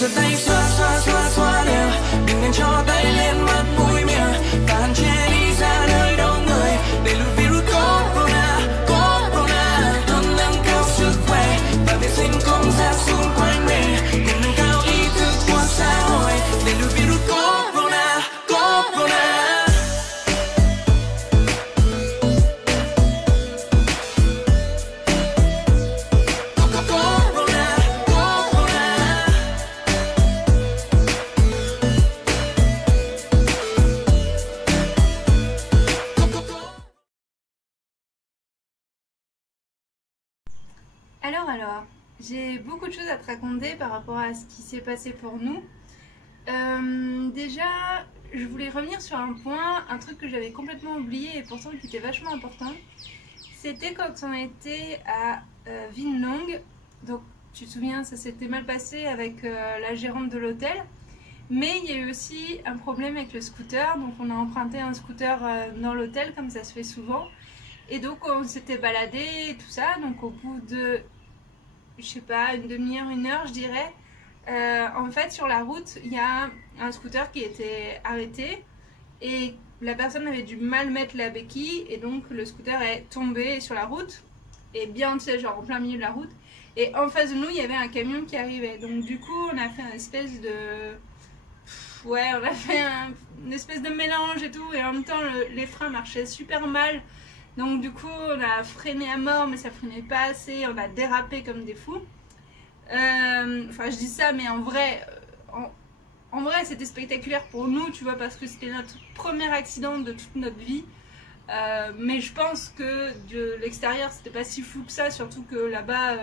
giơ tay xoa xoa xoa xoa đều, đừng nên cho tay lên mặt mũi miệng và hạn chế đi ra nơi đông người để lùi virus corona. Corona luôn nâng cao sức khỏe và vệ sinh không gian xung quanh mình, cùng nâng cao ý thức của xã hội để lùi virus corona. Corona. Alors, j'ai beaucoup de choses à te raconter par rapport à ce qui s'est passé pour nous. Déjà, je voulais revenir sur un point, un truc que j'avais complètement oublié et pourtant qui était vachement important. C'était quand on était à Vinlong. Donc, tu te souviens, ça s'était mal passé avec la gérante de l'hôtel. Mais il y a eu aussi un problème avec le scooter. Donc, on a emprunté un scooter dans l'hôtel, comme ça se fait souvent. Et donc, on s'était baladé et tout ça. Donc, au bout de, je sais pas, une demi-heure, une heure, je dirais. En fait, sur la route, il y a un scooter qui était arrêté et la personne avait du mal mettre la béquille et donc le scooter est tombé sur la route et bien, tu sais, genre en plein milieu de la route. Et en face de nous, il y avait un camion qui arrivait. Donc du coup, on a fait une espèce de... Ouais, on a fait une espèce de mélange et tout et en même temps, les freins marchaient super mal. Donc du coup, on a freiné à mort, mais ça freinait pas assez, on a dérapé comme des fous. Enfin, je dis ça, mais en vrai, c'était spectaculaire pour nous, tu vois, parce que c'était notre premier accident de toute notre vie. Mais je pense que de l'extérieur, c'était pas si fou que ça, surtout que là-bas,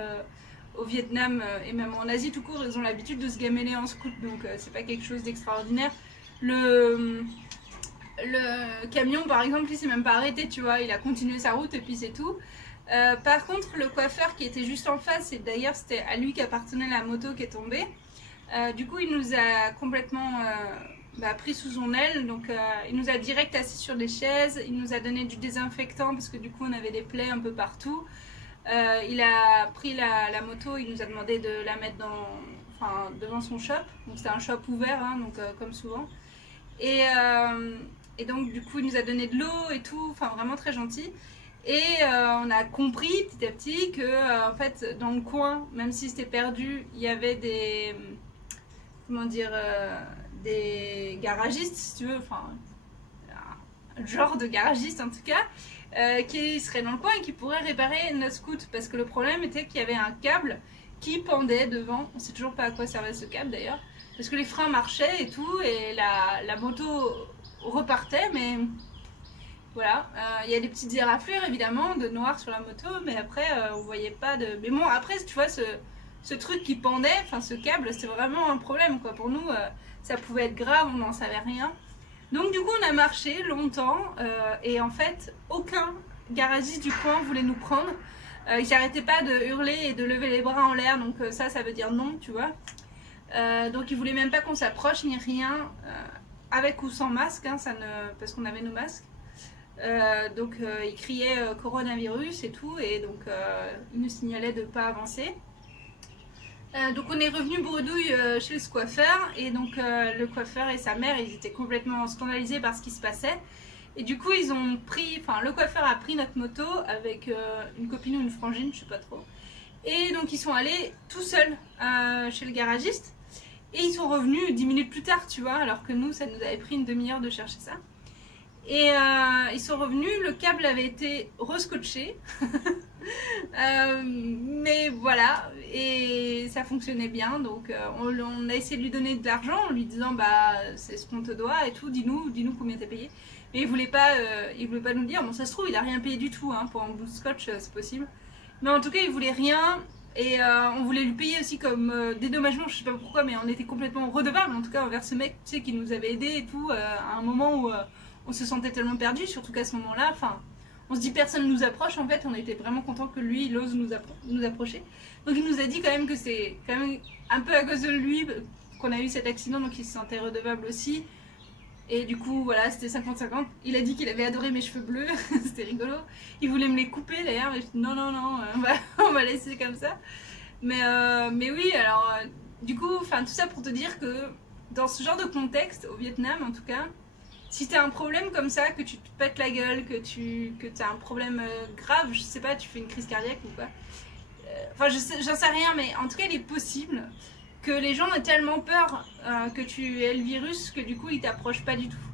au Vietnam et même en Asie tout court, ils ont l'habitude de se gameler en scoot, donc c'est pas quelque chose d'extraordinaire. Le camion, par exemple, il s'est même pas arrêté, tu vois, il a continué sa route et puis c'est tout. Par contre, le coiffeur qui était juste en face, et d'ailleurs c'était à lui qu'appartenait la moto qui est tombée, du coup il nous a complètement pris sous son aile, donc il nous a direct assis sur des chaises, il nous a donné du désinfectant parce que du coup on avait des plaies un peu partout. Il a pris la moto, il nous a demandé de la mettre devant son shop, donc c'était un shop ouvert, hein, donc comme souvent. Et donc du coup il nous a donné de l'eau et tout, enfin vraiment très gentil. Et on a compris petit à petit que en fait dans le coin, même si c'était perdu, il y avait des, comment dire, des garagistes si tu veux, enfin un genre de garagiste en tout cas, qui seraient dans le coin et qui pourraient réparer notre scoot. Parce que le problème était qu'il y avait un câble qui pendait devant, on sait toujours pas à quoi servait ce câble d'ailleurs, parce que les freins marchaient et tout et la moto repartait, mais... Voilà, il y a des petites éraflures évidemment de noir sur la moto, mais après on voyait pas de... Mais bon, après tu vois ce truc qui pendait, enfin ce câble, c'était vraiment un problème quoi. Pour nous, ça pouvait être grave, on n'en savait rien. Donc du coup on a marché longtemps et en fait aucun garagiste du coin voulait nous prendre. Ils n'arrêtaient pas de hurler et de lever les bras en l'air, donc ça veut dire non, tu vois. Donc ils voulaient même pas qu'on s'approche ni rien, avec ou sans masque, hein, parce qu'on avait nos masques. Donc il criait coronavirus et tout, et donc il nous signalait de ne pas avancer. Donc on est revenu bredouille chez le coiffeur, et donc le coiffeur et sa mère ils étaient complètement scandalisés par ce qui se passait, et du coup ils ont pris, enfin le coiffeur a pris notre moto avec une copine ou une frangine, je sais pas trop, et donc ils sont allés tout seuls chez le garagiste, et ils sont revenus 10 minutes plus tard, tu vois, alors que nous ça nous avait pris une demi-heure de chercher ça. Et ils sont revenus, le câble avait été rescotché, mais voilà, et ça fonctionnait bien, donc on a essayé de lui donner de l'argent en lui disant bah c'est ce qu'on te doit et tout, dis-nous combien t'as payé. Mais il voulait pas nous dire, bon ça se trouve il a rien payé du tout, hein, pour un bout de scotch c'est possible. Mais en tout cas il voulait rien, et on voulait lui payer aussi comme dédommagement, je sais pas pourquoi, mais on était complètement redevable en tout cas envers ce mec, tu sais, qui nous avait aidé et tout, à un moment où... on se sentait tellement perdu, surtout qu'à ce moment-là, enfin, on se dit personne nous approche, en fait, on était vraiment content que lui, il ose nous approcher. Donc il nous a dit quand même que c'est quand même un peu à cause de lui qu'on a eu cet accident, donc il se sentait redevable aussi. Et du coup, voilà, c'était 50-50. Il a dit qu'il avait adoré mes cheveux bleus, c'était rigolo. Il voulait me les couper d'ailleurs, mais je dis non, on va laisser comme ça. Mais oui, alors, du coup, enfin tout ça pour te dire que dans ce genre de contexte, au Vietnam en tout cas, si t'as un problème comme ça, que tu te pètes la gueule, que t'as un problème grave, je sais pas, tu fais une crise cardiaque ou quoi, enfin j'en sais rien, mais en tout cas il est possible que les gens aient tellement peur que tu aies le virus que du coup ils t'approchent pas du tout.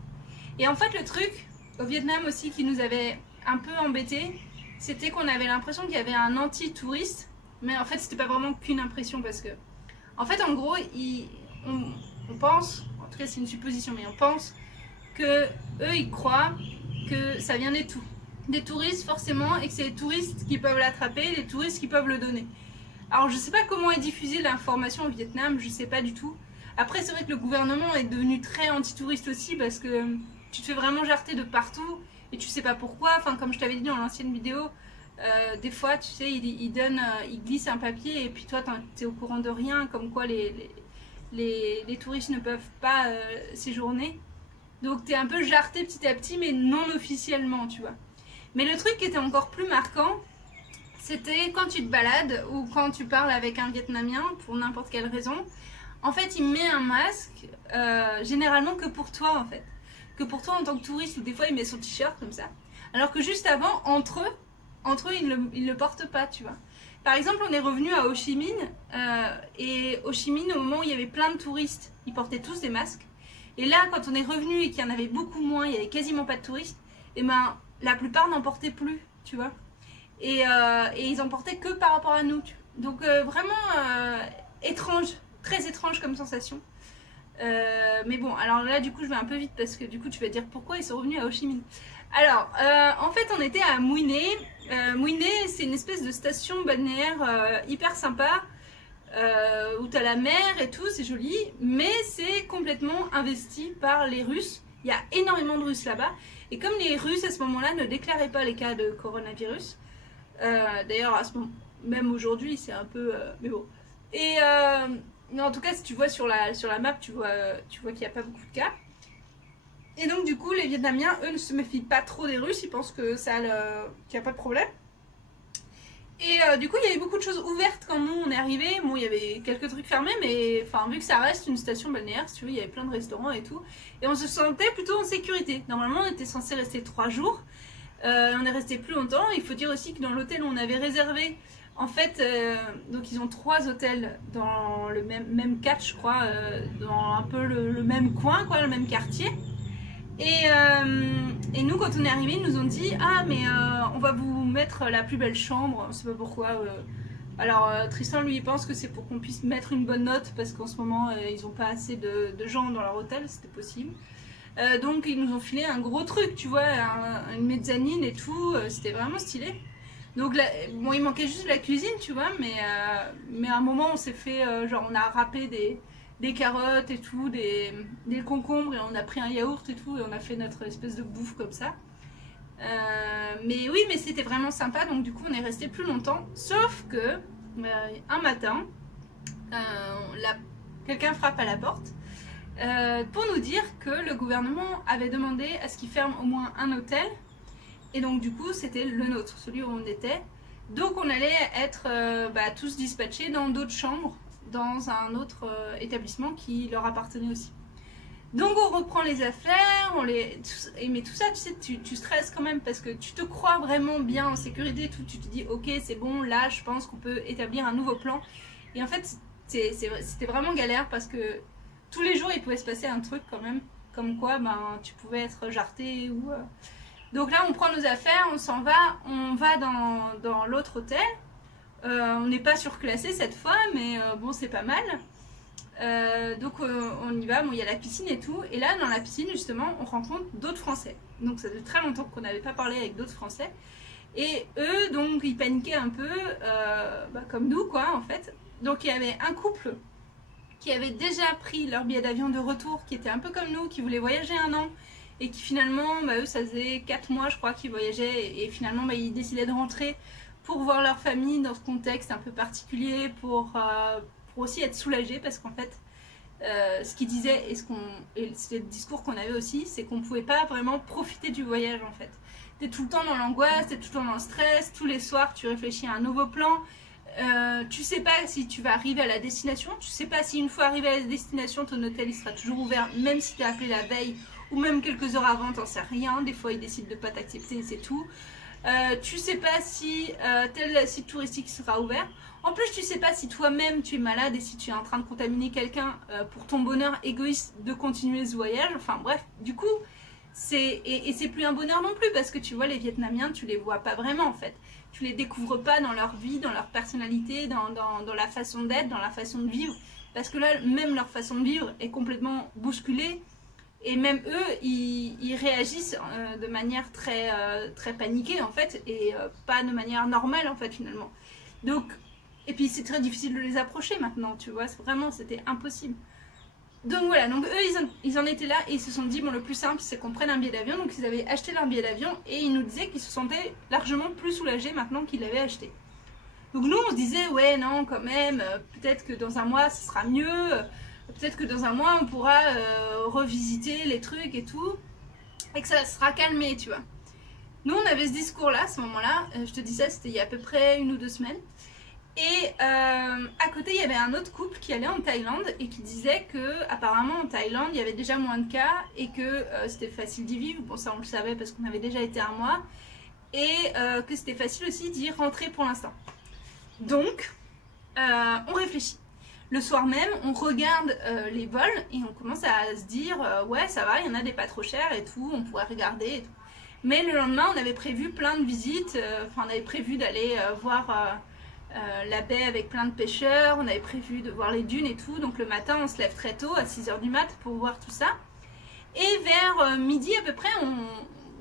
Et en fait le truc au Vietnam aussi qui nous avait un peu embêtés, c'était qu'on avait l'impression qu'il y avait un anti-touriste, mais en fait c'était pas vraiment qu'une impression parce que en fait en gros on pense, en tout cas c'est une supposition, mais on pense que eux ils croient que ça vient des touristes forcément, et que c'est les touristes qui peuvent l'attraper, les touristes qui peuvent le donner. Alors je sais pas comment est diffusée l'information au Vietnam, je sais pas du tout. Après c'est vrai que le gouvernement est devenu très anti-touriste aussi parce que tu te fais vraiment jarter de partout et tu sais pas pourquoi. Enfin comme je t'avais dit dans l'ancienne vidéo, des fois tu sais il glisse un papier et puis toi t'es au courant de rien, comme quoi les touristes ne peuvent pas séjourner. Donc t'es un peu jarté petit à petit mais non officiellement, tu vois. Mais le truc qui était encore plus marquant, c'était quand tu te balades ou quand tu parles avec un Vietnamien pour n'importe quelle raison. En fait, il met un masque, généralement que pour toi en fait. Que pour toi en tant que touriste, ou des fois il met son t-shirt comme ça. Alors que juste avant, entre eux ils le portent pas, tu vois. Par exemple, on est revenu à Ho Chi Minh, et Ho Chi Minh, au moment où il y avait plein de touristes, ils portaient tous des masques. Et là, quand on est revenu et qu'il y en avait beaucoup moins, il y avait quasiment pas de touristes, et ben la plupart n'en portaient plus, tu vois. Et ils en portaient que par rapport à nous. Donc vraiment étrange, très étrange comme sensation. Mais bon, alors là du coup je vais un peu vite parce que du coup tu vas dire pourquoi ils sont revenus à Ho Chi Minh. Alors en fait on était à Mui Ne. Mui Ne c'est une espèce de station balnéaire hyper sympa où tu as la mer et tout, c'est joli, mais c'est complètement investi par les Russes. Il y a énormément de Russes là-bas. Et comme les Russes à ce moment-là ne déclaraient pas les cas de coronavirus, d'ailleurs même aujourd'hui c'est un peu... mais bon. Et en tout cas si tu vois sur la map, tu vois qu'il n'y a pas beaucoup de cas. Et donc du coup les Vietnamiens, eux, ne se méfient pas trop des Russes, ils pensent que qu'il n'y a pas de problème. Et du coup il y avait beaucoup de choses ouvertes quand nous on est arrivés. Bon, il y avait quelques trucs fermés, mais enfin vu que ça reste une station balnéaire, si tu veux, il y avait plein de restaurants et tout. Et on se sentait plutôt en sécurité. Normalement on était censé rester 3 jours. On est resté plus longtemps. Il faut dire aussi que dans l'hôtel où on avait réservé, en fait, donc ils ont 3 hôtels dans le même catch, je crois, dans un peu le même coin, quoi, le même quartier. Et nous, quand on est arrivé, ils nous ont dit ah mais on va vous mettre la plus belle chambre. On sait pas pourquoi. Alors Tristan lui il pense que c'est pour qu'on puisse mettre une bonne note parce qu'en ce moment ils ont pas assez de gens dans leur hôtel, c'était possible. Donc ils nous ont filé un gros truc, tu vois, une mezzanine et tout, c'était vraiment stylé. Donc là, bon, il manquait juste la cuisine, tu vois, mais à un moment on s'est fait, genre on a râpé des carottes et tout, des concombres, et on a pris un yaourt et tout, et on a fait notre espèce de bouffe comme ça. Mais oui, mais c'était vraiment sympa, donc du coup on est resté plus longtemps, sauf que un matin, quelqu'un frappe à la porte. Pour nous dire que le gouvernement avait demandé à ce qu'ils ferment au moins un hôtel, et donc du coup c'était le nôtre, celui où on était. Donc on allait être tous dispatchés dans d'autres chambres, dans un autre établissement qui leur appartenait aussi. Donc on reprend les affaires, mais tout ça tu sais, tu stresses quand même parce que tu te crois vraiment bien en sécurité, tout, tu te dis ok c'est bon, là je pense qu'on peut établir un nouveau plan. Et en fait c'était vraiment galère parce que tous les jours il pouvait se passer un truc quand même, comme quoi tu pouvais être jarté ou... Donc là on prend nos affaires, on s'en va, on va dans l'autre hôtel. On n'est pas surclassé cette fois, mais bon c'est pas mal. Donc on y va, bon il y a la piscine et tout. Et là dans la piscine justement on rencontre d'autres Français. Donc ça fait très longtemps qu'on n'avait pas parlé avec d'autres Français. Et eux donc ils paniquaient un peu, comme nous quoi en fait. Donc il y avait un couple qui avait déjà pris leur billet d'avion de retour, qui était un peu comme nous, qui voulait voyager 1 an. Et qui finalement, eux ça faisait 4 mois je crois qu'ils voyageaient. Et finalement ils décidaient de rentrer pour voir leur famille dans ce contexte un peu particulier, pour aussi être soulagés, parce qu'en fait, ce qu'ils disaient, et c'est le discours qu'on avait aussi, c'est qu'on ne pouvait pas vraiment profiter du voyage en fait. T'es tout le temps dans l'angoisse, t'es tout le temps dans le stress, tous les soirs tu réfléchis à un nouveau plan, Tu sais pas si tu vas arriver à la destination, tu sais pas si une fois arrivé à la destination, ton hôtel il sera toujours ouvert, même si tu as appelé la veille ou même quelques heures avant, t'en sais rien. Des fois, ils décident de pas t'accepter, c'est tout. Tu sais pas si tel site touristique sera ouvert. En plus, tu sais pas si toi-même tu es malade et si tu es en train de contaminer quelqu'un pour ton bonheur égoïste de continuer ce voyage. Enfin bref, du coup, c'est plus un bonheur non plus parce que tu vois, les Vietnamiens, tu les vois pas vraiment en fait. Tu les découvres pas dans leur vie, dans leur personnalité, dans la façon d'être, dans la façon de vivre. Parce que là, même leur façon de vivre est complètement bousculée. Et même eux, ils réagissent de manière très paniquée en fait. Et pas de manière normale en fait finalement. Donc, et puis c'est très difficile de les approcher maintenant, tu vois. Vraiment, c'était impossible. Donc voilà, donc eux ils en étaient là et ils se sont dit bon le plus simple c'est qu'on prenne un billet d'avion. Donc ils avaient acheté leur billet d'avion et ils nous disaient qu'ils se sentaient largement plus soulagés maintenant qu'ils l'avaient acheté. Donc nous on se disait ouais non quand même, peut-être que dans un mois ce sera mieux, peut-être que dans un mois on pourra revisiter les trucs et tout et que ça sera calmé tu vois. Nous on avait ce discours là à ce moment là, je te dis ça c'était il y a à peu près 1 ou 2 semaines. Et à côté, il y avait un autre couple qui allait en Thaïlande et qui disait que apparemment en Thaïlande, il y avait déjà moins de cas et que c'était facile d'y vivre. Bon, ça on le savait parce qu'on avait déjà été 1 mois et que c'était facile aussi d'y rentrer pour l'instant. Donc, on réfléchit. Le soir même, on regarde les vols et on commence à se dire ouais, ça va, il y en a des pas trop chers et tout, on pourrait regarder et tout. Mais le lendemain, on avait prévu plein de visites. Enfin, on avait prévu d'aller voir la baie avec plein de pêcheurs, on avait prévu de voir les dunes et tout, donc le matin on se lève très tôt à 6 h du mat pour voir tout ça et vers midi à peu près,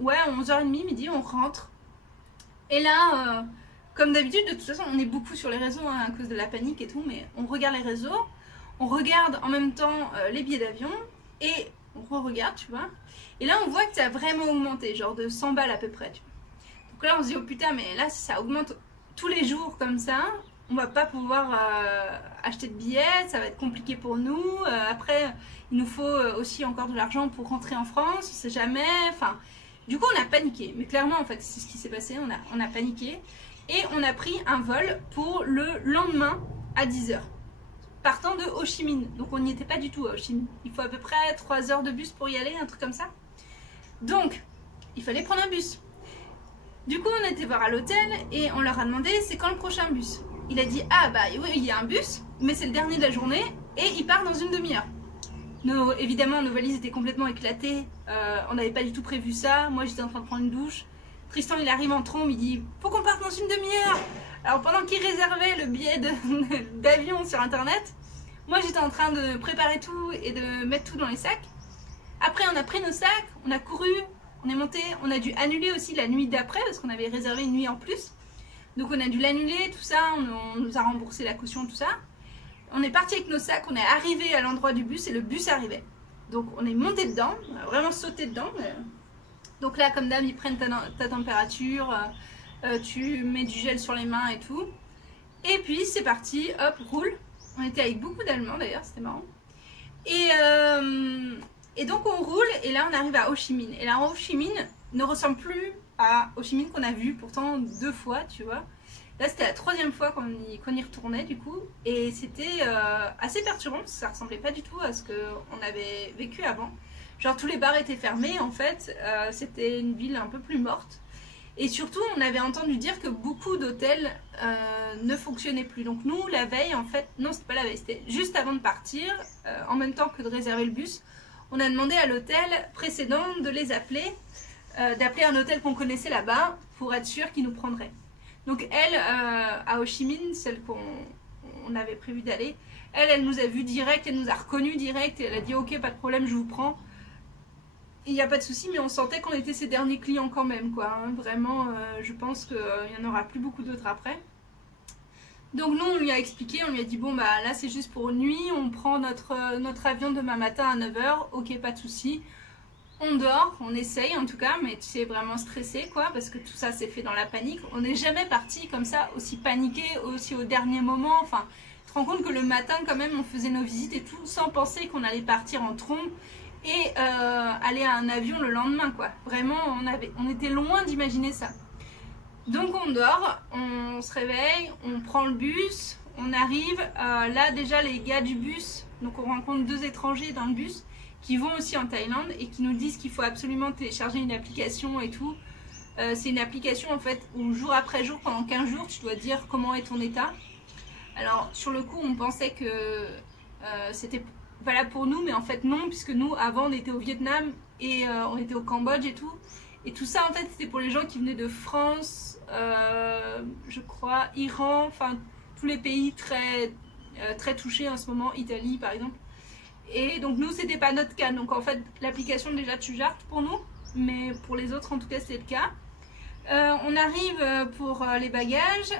11h30 midi on rentre et là comme d'habitude de toute façon on est beaucoup sur les réseaux hein, à cause de la panique et tout, mais on regarde les réseaux, on regarde en même temps les billets d'avion et on re-regarde tu vois et là on voit que ça a vraiment augmenté, genre de 100 balles à peu près tu vois. Donc là on se dit oh putain mais là ça augmente tous les jours comme ça, on va pas pouvoir acheter de billets, ça va être compliqué pour nous. Après, il nous faut aussi encore de l'argent pour rentrer en France, on sait jamais. Enfin, du coup, on a paniqué. Mais clairement, en fait, c'est ce qui s'est passé. On a paniqué et on a pris un vol pour le lendemain à 10 h, partant de Ho Chi Minh. Donc, on n'y était pas du tout à Ho Chi Minh. Il faut à peu près 3 heures de bus pour y aller, un truc comme ça. Donc, il fallait prendre un bus. Du coup, on était voir à l'hôtel et on leur a demandé c'est quand le prochain bus. Il a dit ah bah oui, il y a un bus, mais c'est le dernier de la journée et il part dans 1 demi-heure. Évidemment, nos valises étaient complètement éclatées. On n'avait pas du tout prévu ça. Moi, j'étais en train de prendre une douche. Tristan, il arrive en trombe, il dit faut qu'on parte dans 1 demi-heure. Alors pendant qu'il réservait le billet d'avion sur internet, moi j'étais en train de préparer tout et de mettre tout dans les sacs. Après, on a pris nos sacs, on a couru. On est monté, on a dû annuler aussi la nuit d'après parce qu'on avait réservé une nuit en plus. Donc on a dû l'annuler, tout ça, on nous a remboursé la caution, tout ça. On est parti avec nos sacs, on est arrivé à l'endroit du bus et le bus arrivait. Donc on est monté dedans, on a vraiment sauté dedans. Donc là, comme d'hab, ils prennent ta température, tu mets du gel sur les mains et tout. Et puis c'est parti, hop, roule. On était avec beaucoup d'Allemands d'ailleurs, c'était marrant. Et donc on roule et là on arrive à Ho Chi Minh. Et là Ho Chi Minh ne ressemble plus à Ho Chi Minh qu'on a vu pourtant 2 fois, tu vois. Là c'était la 3e fois qu'on y retournait du coup. Et c'était assez perturbant parce que ça ressemblait pas du tout à ce qu'on avait vécu avant. Genre tous les bars étaient fermés en fait. C'était une ville un peu plus morte. Et surtout on avait entendu dire que beaucoup d'hôtels ne fonctionnaient plus. Donc nous la veille en fait, non c'était pas la veille, c'était juste avant de partir, en même temps que de réserver le bus. On a demandé à l'hôtel précédent de les appeler, d'appeler un hôtel qu'on connaissait là-bas pour être sûr qu'ils nous prendraient. Donc elle, à Ho Chi Minh, celle qu'on avait prévu d'aller, elle nous a vu direct, elle nous a reconnu direct et elle a dit ok pas de problème je vous prends. Il n'y a pas de souci mais on sentait qu'on était ses derniers clients quand même quoi. Hein. Vraiment je pense qu'il n'y en aura plus beaucoup d'autres après. Donc nous on lui a expliqué, on lui a dit bon bah là c'est juste pour une nuit, on prend notre avion demain matin à 9 h, ok pas de souci. On dort, on essaye en tout cas, mais tu sais vraiment stressé quoi, parce que tout ça c'est fait dans la panique. On n'est jamais parti comme ça, aussi paniqué, aussi au dernier moment, enfin tu te rends compte que le matin quand même on faisait nos visites et tout sans penser qu'on allait partir en trombe et aller à un avion le lendemain quoi. Vraiment on était loin d'imaginer ça. Donc on dort, on se réveille, on prend le bus, on arrive, là déjà les gars du bus, donc on rencontre 2 étrangers dans le bus qui vont aussi en Thaïlande et qui nous disent qu'il faut absolument télécharger une application et tout. C'est une application en fait où jour après jour, pendant 15 jours, tu dois dire comment est ton état. Alors sur le coup on pensait que c'était valable pour nous, mais en fait non, puisque nous avant on était au Vietnam et on était au Cambodge et tout. Et tout ça en fait c'était pour les gens qui venaient de France, je crois, Iran, enfin tous les pays très touchés en ce moment, Italie par exemple. Et donc nous c'était pas notre cas, donc en fait l'application déjà tu gères pour nous, mais pour les autres en tout cas c'est le cas. On arrive pour les bagages.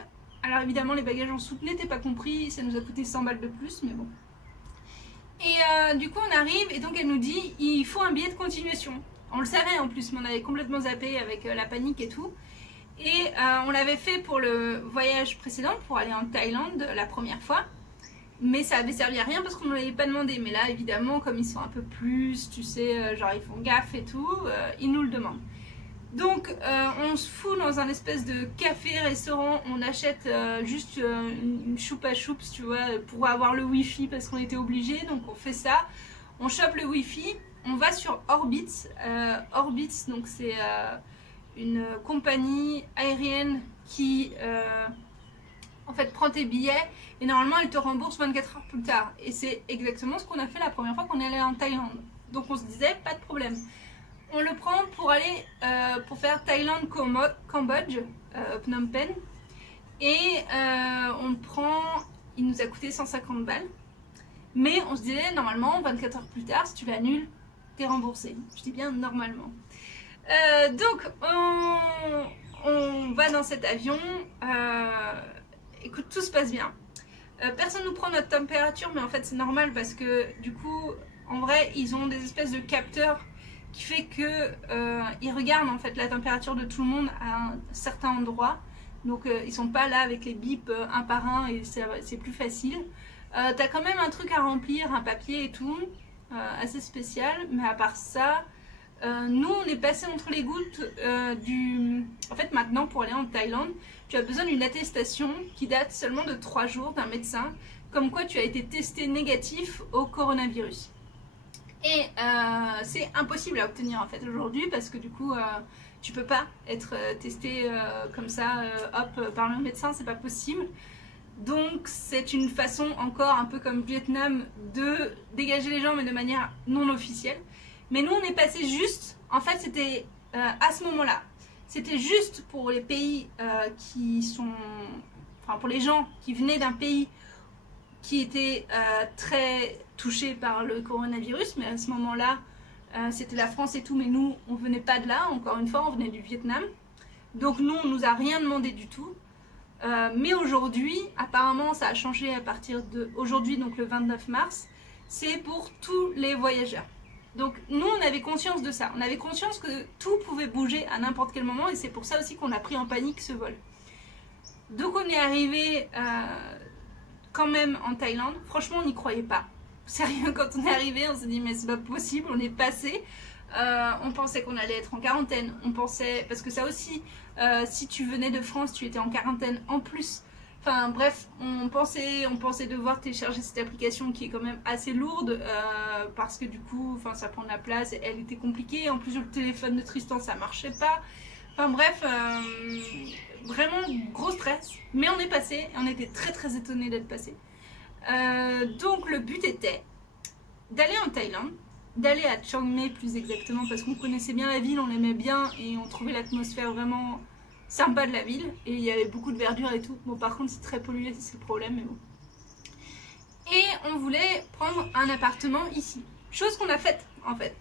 Alors évidemment les bagages en soute n'étaient pas compris, ça nous a coûté 100 balles de plus, mais bon. Et du coup on arrive et donc elle nous dit il faut un billet de continuation. On le savait en plus, mais on avait complètement zappé avec la panique et tout. Et on l'avait fait pour le voyage précédent, pour aller en Thaïlande la première fois. Mais ça avait servi à rien parce qu'on ne l'avait pas demandé. Mais là, évidemment, comme ils sont un peu plus, tu sais, genre ils font gaffe et tout, ils nous le demandent. Donc, on se fout dans un espèce de café-restaurant. On achète juste une choupa choups, tu vois, pour avoir le wifi parce qu'on était obligé. Donc, on fait ça. On chope le wifi. On va sur Orbitz. Orbitz, donc c'est une compagnie aérienne qui en fait prend tes billets et normalement elle te rembourse 24 heures plus tard. Et c'est exactement ce qu'on a fait la première fois qu'on est allé en Thaïlande. Donc on se disait pas de problème. On le prend pour aller pour faire Thaïlande Cambodge, Phnom Penh. Et on prend, il nous a coûté 150 balles. Mais on se disait normalement 24 heures plus tard si tu l'annules t'es remboursé. Je dis bien normalement. Donc on va dans cet avion. Écoute, tout se passe bien. Personne nous prend notre température, mais en fait c'est normal parce que du coup, en vrai, ils ont des espèces de capteurs qui fait que ils regardent en fait la température de tout le monde à un certain endroit. Donc ils sont pas là avec les bips un par un et c'est plus facile. T'as quand même un truc à remplir, un papier et tout, assez spécial, mais à part ça, nous on est passé entre les gouttes En fait maintenant pour aller en Thaïlande, tu as besoin d'une attestation qui date seulement de 3 jours d'un médecin, comme quoi tu as été testé négatif au coronavirus. Et c'est impossible à obtenir en fait aujourd'hui parce que du coup tu peux pas être testé comme ça, hop, par le médecin, c'est pas possible. Donc c'est une façon encore un peu comme Vietnam de dégager les gens mais de manière non officielle. Mais nous on est passé juste, en fait c'était à ce moment-là, c'était juste pour les pays qui sont, enfin pour les gens qui venaient d'un pays qui était très touché par le coronavirus, mais à ce moment-là c'était la France et tout, mais nous on venait pas de là, encore une fois on venait du Vietnam. Donc nous on nous a rien demandé du tout. Mais aujourd'hui, apparemment ça a changé à partir de aujourd'hui, donc le 29 mars, c'est pour tous les voyageurs. Donc nous on avait conscience de ça, on avait conscience que tout pouvait bouger à n'importe quel moment et c'est pour ça aussi qu'on a pris en panique ce vol. Donc on est arrivé quand même en Thaïlande, franchement on n'y croyait pas. Sérieux, quand on est arrivé on s'est dit mais c'est pas possible, on est passé. On pensait qu'on allait être en quarantaine, on pensait, parce que ça aussi, si tu venais de France, tu étais en quarantaine en plus. Enfin bref, on pensait devoir télécharger cette application qui est quand même assez lourde, parce que du coup, enfin, ça prend de la place, et elle était compliquée, en plus le téléphone de Tristan ça marchait pas. Enfin bref, vraiment gros stress, mais on est passé, et on était très étonnés d'être passé. Donc le but était d'aller en Thaïlande, d'aller à Chiang Mai plus exactement parce qu'on connaissait bien la ville, on l'aimait bien et on trouvait l'atmosphère vraiment sympa de la ville et il y avait beaucoup de verdure et tout. Bon par contre c'est très pollué, c'est le problème, mais bon. Et on voulait prendre un appartement ici, chose qu'on a faite en fait.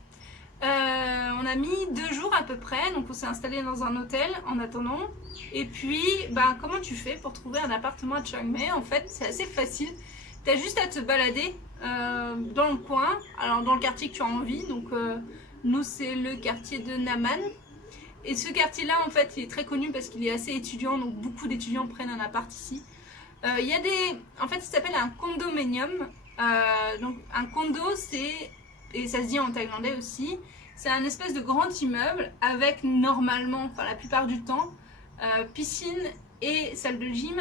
On a mis 2 jours à peu près, donc on s'est installé dans un hôtel en attendant. Et puis ben, comment tu fais pour trouver un appartement à Chiang Mai? En fait c'est assez facile. T'as juste à te balader dans le coin, alors dans le quartier que tu as envie. Donc nous c'est le quartier de Naman. Et ce quartier là en fait il est très connu parce qu'il est assez étudiant, donc beaucoup d'étudiants prennent un appart ici. Il y a des... En fait ça s'appelle un condominium. Donc un condo c'est, et ça se dit en thaïlandais aussi, c'est un espèce de grand immeuble avec normalement, enfin la plupart du temps, piscine et salle de gym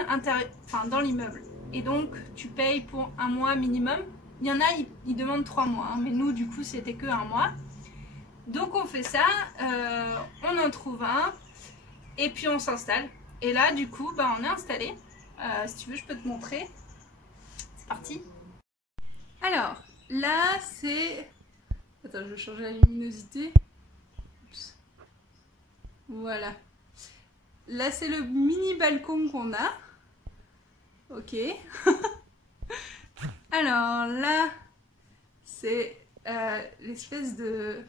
dans l'immeuble. Et donc tu payes pour un mois minimum. Il y en a, ils demandent 3 mois, hein, mais nous du coup c'était que un mois. Donc on fait ça, on en trouve un et puis on s'installe. Et là du coup bah, on est installé. Si tu veux je peux te montrer. C'est parti. Alors là c'est... Attends, je vais changer la luminosité. Oups. Voilà. Là c'est le mini balcon qu'on a. Ok. Alors là c'est l'espèce de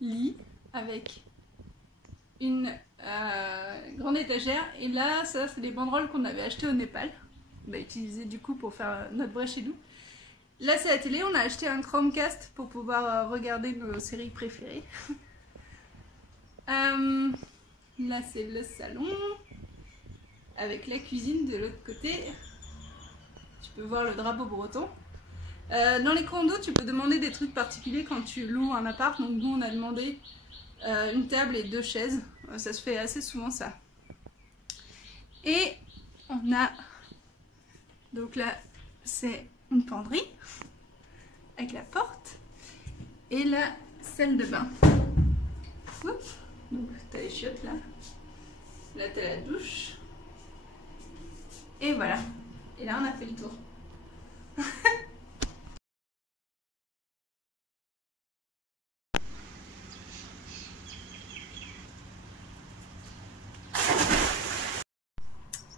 lit avec une grande étagère. Et là ça c'est des banderoles qu'on avait achetées au Népal. On a utilisé du coup pour faire notre brèche chez nous. Là c'est la télé, on a acheté un Chromecast pour pouvoir regarder nos séries préférées. Là c'est le salon avec la cuisine de l'autre côté. Tu peux voir le drapeau breton. Dans les condos tu peux demander des trucs particuliers quand tu loues un appart. Donc nous on a demandé une table et 2 chaises. Ça se fait assez souvent ça. Et on a... Donc là c'est une penderie avec la porte et la salle de bain. Oups. Donc t'as les chiottes là. Là t'as la douche. Et voilà. Et là on a fait le tour.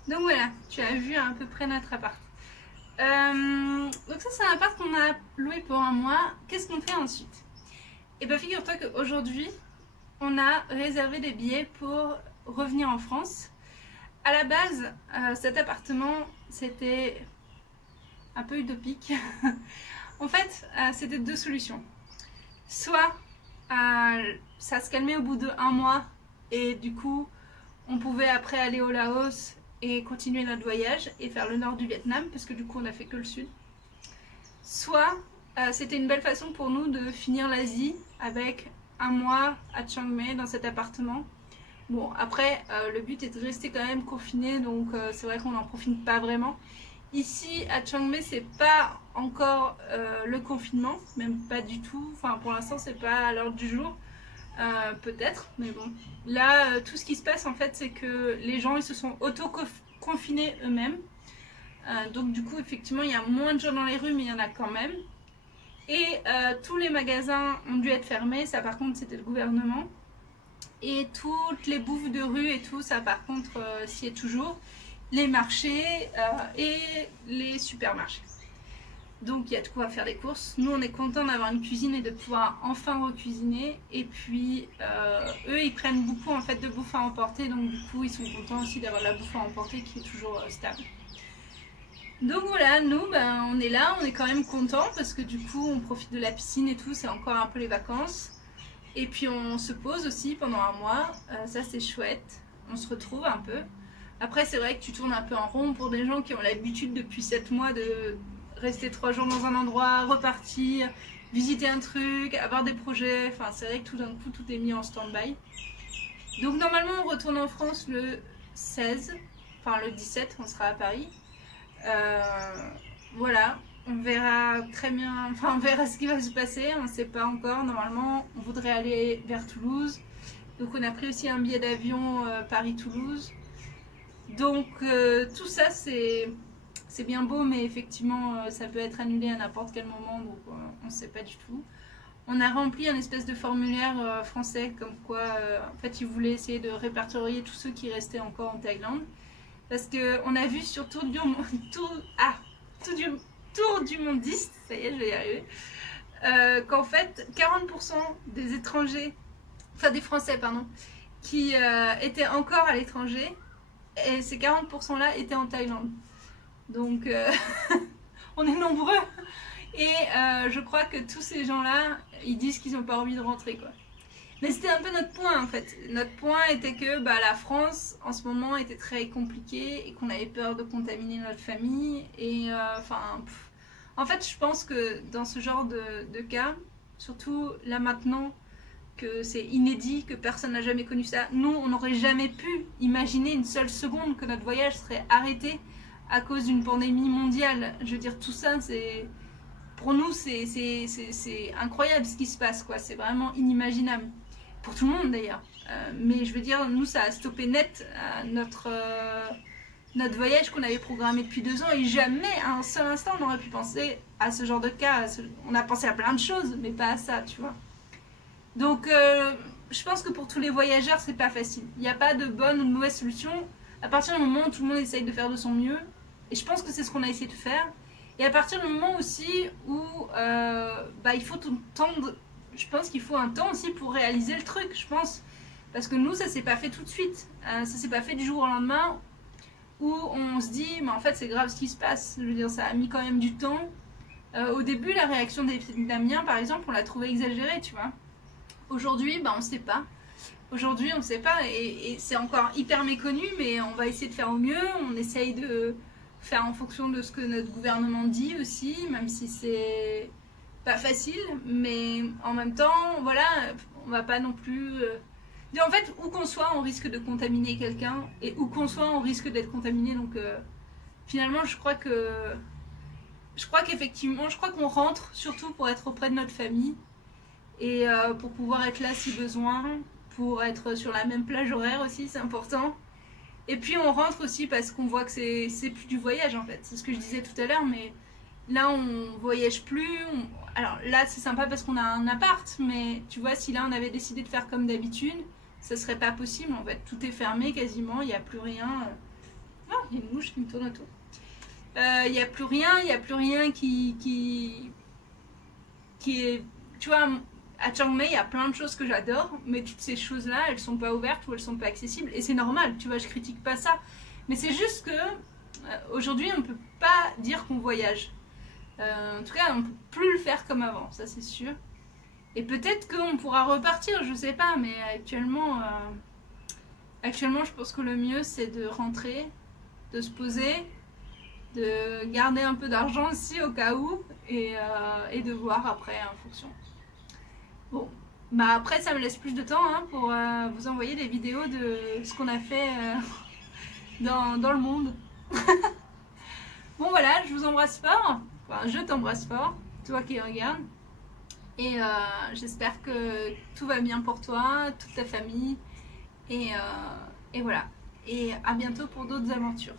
Donc voilà, tu as vu à peu près notre appart. Donc ça c'est un appart qu'on a loué pour un mois. Qu'est-ce qu'on fait ensuite? Et bien figure-toi qu'aujourd'hui on a réservé des billets pour revenir en France. À la base cet appartement c'était un peu utopique. En fait c'était 2 solutions. Soit ça se calmait au bout de 1 mois et du coup on pouvait après aller au Laos et continuer notre voyage et faire le nord du Vietnam parce que du coup on a fait que le sud. Soit c'était une belle façon pour nous de finir l'Asie avec 1 mois à Chiang Mai dans cet appartement. Bon après le but est de rester quand même confiné, donc c'est vrai qu'on n'en profite pas vraiment. Ici à Chiang Mai c'est pas encore le confinement, même pas du tout, enfin pour l'instant c'est pas à l'ordre du jour. Peut-être, mais bon. Là, tout ce qui se passe en fait, c'est que les gens ils se sont auto-confinés eux-mêmes. Donc du coup, effectivement, il y a moins de gens dans les rues, mais il y en a quand même. Et tous les magasins ont dû être fermés. Ça, par contre, c'était le gouvernement. Et toutes les bouffes de rue et tout, ça, par contre, s'y est toujours. Les marchés et les supermarchés. Donc il y a de quoi faire des courses. Nous on est content d'avoir une cuisine et de pouvoir enfin recuisiner. Et puis eux ils prennent beaucoup en fait de bouffe à emporter. Donc du coup ils sont contents aussi d'avoir de la bouffe à emporter qui est toujours stable. Donc voilà, nous ben, on est là, on est quand même contents parce que du coup on profite de la piscine et tout. C'est encore un peu les vacances. Et puis on se pose aussi pendant 1 mois. Ça c'est chouette. On se retrouve un peu. Après c'est vrai que tu tournes un peu en rond pour des gens qui ont l'habitude depuis 7 mois de rester 3 jours dans un endroit, repartir, visiter un truc, avoir des projets. Enfin, c'est vrai que tout d'un coup, tout est mis en stand-by. Donc normalement, on retourne en France le 16, enfin le 17, on sera à Paris. Voilà, on verra très bien, enfin on verra ce qui va se passer, on ne sait pas encore. Normalement, on voudrait aller vers Toulouse. Donc on a pris aussi un billet d'avion Paris-Toulouse. Donc tout ça, c'est bien beau, mais effectivement, ça peut être annulé à n'importe quel moment, donc on ne sait pas du tout. On a rempli un espèce de formulaire français, comme quoi, en fait, ils voulaient essayer de répertorier tous ceux qui restaient encore en Thaïlande. Parce qu'on a vu sur Tour du Mondiste, ça y est, je vais y arriver, qu'en fait, 40% des étrangers, enfin des Français, pardon, qui étaient encore à l'étranger, et ces 40% là étaient en Thaïlande. Donc on est nombreux et je crois que tous ces gens-là, ils disent qu'ils n'ont pas envie de rentrer quoi. Mais c'était un peu notre point en fait. Notre point était que bah, la France en ce moment était très compliquée et qu'on avait peur de contaminer notre famille. Et en fait je pense que dans ce genre de cas, surtout là maintenant que c'est inédit, que personne n'a jamais connu ça. Nous, on n'aurait jamais pu imaginer une seule seconde que notre voyage serait arrêté à cause d'une pandémie mondiale. Je veux dire, tout ça, c'est... Pour nous, c'est incroyable ce qui se passe, quoi. C'est vraiment inimaginable. Pour tout le monde, d'ailleurs. Mais je veux dire, nous, ça a stoppé net notre voyage qu'on avait programmé depuis 2 ans. Et jamais, à un seul instant, on aurait pu penser à ce genre de cas. On a pensé à plein de choses, mais pas à ça, tu vois. Donc, je pense que pour tous les voyageurs, c'est pas facile. Il n'y a pas de bonne ou de mauvaise solution. À partir du moment où tout le monde essaye de faire de son mieux, et je pense que c'est ce qu'on a essayé de faire, et à partir du moment aussi où il faut tendre, je pense qu'il faut un temps aussi pour réaliser le truc, je pense. Parce que nous, ça s'est pas fait tout de suite. Ça s'est pas fait du jour au lendemain, où on se dit, mais en fait, c'est grave ce qui se passe. Je veux dire, ça a mis quand même du temps. Au début, la réaction des Vietnamiens, par exemple, on l'a trouvé exagérée, tu vois. Aujourd'hui, on ne sait pas. Aujourd'hui, on ne sait pas et c'est encore hyper méconnu, mais on va essayer de faire au mieux. On essaye de faire en fonction de ce que notre gouvernement dit aussi, même si c'est pas facile. Mais en même temps, voilà, on va pas non plus... En fait, où qu'on soit, on risque de contaminer quelqu'un et où qu'on soit, on risque d'être contaminé. Donc finalement, je crois qu'effectivement, je crois qu'on rentre surtout pour être auprès de notre famille. Et pour pouvoir être là si besoin, pour être sur la même plage horaire aussi, c'est important. Et puis on rentre aussi parce qu'on voit que c'est plus du voyage en fait. C'est ce que je disais tout à l'heure, mais là on voyage plus. Alors là c'est sympa parce qu'on a un appart, mais tu vois, si là on avait décidé de faire comme d'habitude, ça serait pas possible en fait. Tout est fermé quasiment, il n'y a plus rien. Oh, il y a une mouche qui me tourne autour. Il n'y a plus rien qui est... Tu vois, à Chiang Mai, il y a plein de choses que j'adore, mais toutes ces choses-là, elles sont pas ouvertes ou elles sont pas accessibles. Et c'est normal, tu vois, je critique pas ça. Mais c'est juste que aujourd'hui, on peut pas dire qu'on voyage. En tout cas, on peut plus le faire comme avant, ça c'est sûr. Et peut-être qu'on pourra repartir, je sais pas, mais actuellement, je pense que le mieux, c'est de rentrer, de se poser, de garder un peu d'argent aussi au cas où, et de voir après en fonction. Bon, après ça me laisse plus de temps pour vous envoyer des vidéos de ce qu'on a fait dans le monde. Bon voilà, je vous embrasse fort, enfin je t'embrasse fort, toi qui regardes. Et j'espère que tout va bien pour toi, toute ta famille. Et voilà. Et à bientôt pour d'autres aventures.